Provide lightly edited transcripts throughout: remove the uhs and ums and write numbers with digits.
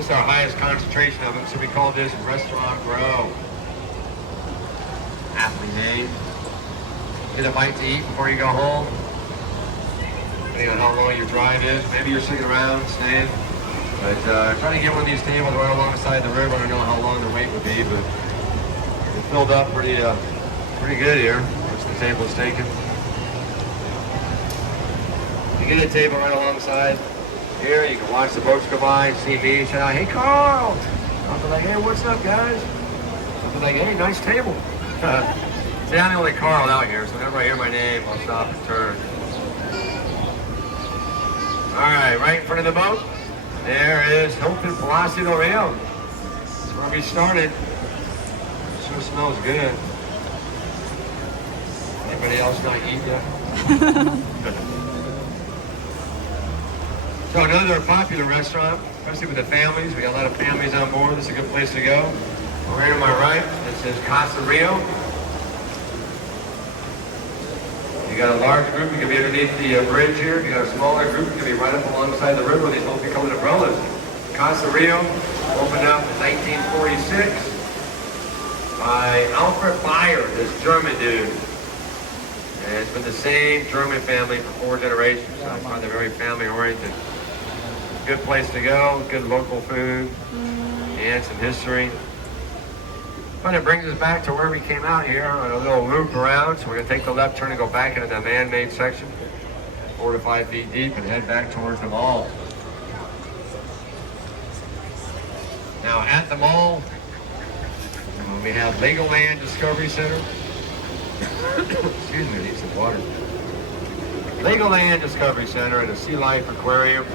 This is our highest concentration of them, so we call this Restaurant Grow. Aptly named. Get a bite to eat before you go home. Depending on how long your drive is. Maybe you're sitting around, staying. But try to get one of these tables right alongside the river. I don't know how long the wait would be, but it's filled up pretty good here. Once the table's taken. You get a table right alongside here. You can watch the boats go by, see me, shout out, "Hey, Carl!" I'll be like, "Hey, what's up, guys?" I'll be like, "Hey, nice table." See, I'm the only Carl out here, so whenever I hear my name, I'll stop and turn. All right, right in front of the boat, there is Hilton Palacio del Rio. That's where we started. It sure smells good. Anybody else not eat yet? So another popular restaurant, especially with the families. We got a lot of families on board. This is a good place to go. Right on my right, it says Casa Rio. You got a large group, you can be underneath the bridge here. You got a smaller group, you can be right up alongside the river. These multicolored umbrellas. Casa Rio opened up in 1946 by Alfred Bayer, this German dude. And it's been the same German family for 4 generations. So I find it very family oriented. Good place to go, good local food, and some history. But it brings us back to where we came out here on a little loop around. So we're going to take the left turn and go back into the man-made section, 4 to 5 feet deep, and head back towards the mall. Now at the mall, we have Legoland Discovery Center. Excuse me, I need some water. Legoland Discovery Center and a Sea Life Aquarium.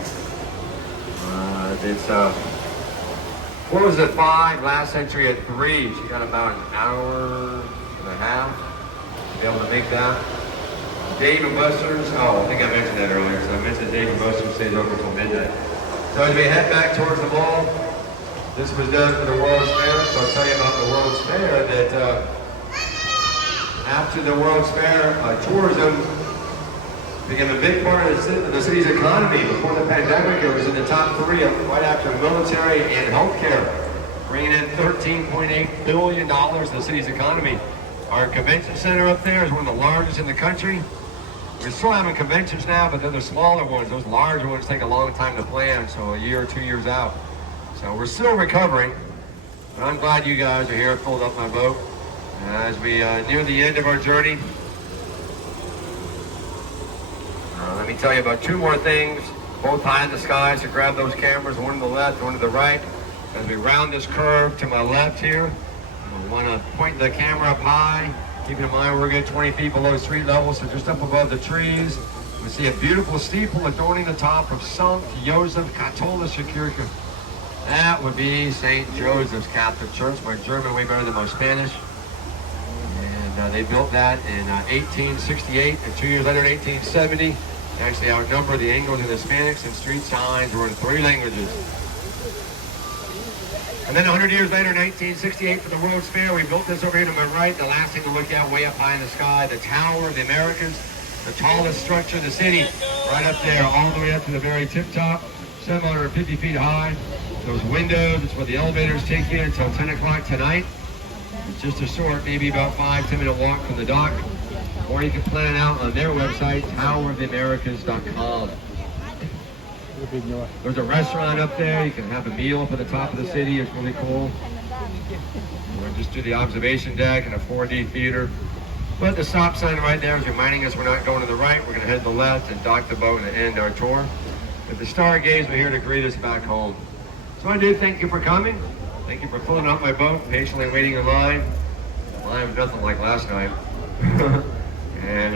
It's closed at 5, last century at 3. So you got about an hour and a half to be able to make that. Dave & Buster's, I think I mentioned that earlier. So I mentioned Dave & Buster's stays open until midnight. So as we head back towards the mall, this was done for the World's Fair. So I'll tell you about the World's Fair that after the World's Fair, tourism became a big part of the city's economy. Before the pandemic, it was in the top 3 right after military and healthcare, bringing in $13.8 billion to the city's economy. Our convention center up there is one of the largest in the country. We're still having conventions now, but they're the smaller ones. Those larger ones take a long time to plan, so a year or 2 years out. So we're still recovering, but I'm glad you guys are here, filled up my boat. As we near the end of our journey, let me tell you about 2 more things, both high in the sky, so grab those cameras, one to the left, one to the right. As we round this curve to my left here, we want to point the camera up high. Keep in mind we're good 20 feet below street level, so just up above the trees. We see a beautiful steeple adorning the top of St. Joseph Katholische Kirche. That would be St. Joseph's Catholic Church. My German way better than my Spanish. And they built that in 1868, and 2 years later in 1870. They actually outnumber the Anglos and Hispanics, and street signs were in 3 languages. And then 100 years later in 1968 for the World's Fair, we built this over here to my right, the last thing to look at way up high in the sky, the Tower of the Americas, the tallest structure in the city, right up there, all the way up to the very tip top, 750 feet high. Those windows, it's where the elevators take you until 10 o'clock tonight. It's just a short, maybe about 5-10 minute walk from the dock. Or you can plan it out on their website, toweroftheamericas.com. There's a restaurant up there. You can have a meal up at the top of the city. It's really cool. We'll just do the observation deck and a 4D theater. But the stop sign right there is reminding us we're not going to the right. We're going to head to the left and dock the boat and end our tour. But the Stargaze, we're here to greet us back home. So I do thank you for coming. Thank you for filling up my boat, patiently waiting in line. Line was nothing like last night. And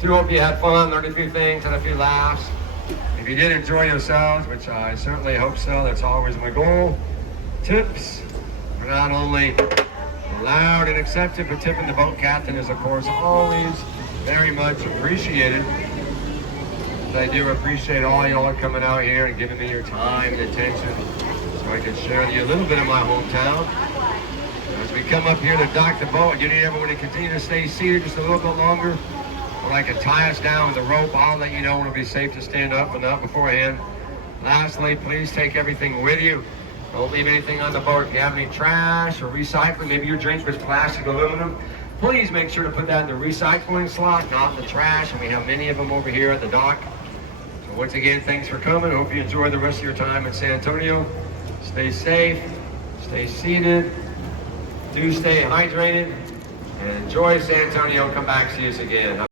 do hope you had fun, learned a few things, had a few laughs. If you did enjoy yourselves, which I certainly hope so, that's always my goal. Tips are not only allowed and accepted, but tipping the boat captain is, of course, always very much appreciated. I do appreciate all y'all coming out here and giving me your time and attention so I can share with you a little bit of my hometown. As we come up here to dock the boat, I do need everyone to continue to stay seated just a little bit longer. Or I can tie us down with a rope. I'll let you know when it'll be safe to stand up, but not beforehand. Lastly, please take everything with you. Don't leave anything on the boat. If you have any trash or recycling, maybe your drink was plastic, aluminum, please make sure to put that in the recycling slot, not in the trash. And we have many of them over here at the dock. So once again, thanks for coming. Hope you enjoy the rest of your time in San Antonio. Stay safe, stay seated, do stay hydrated, and enjoy San Antonio. Come back, see us again.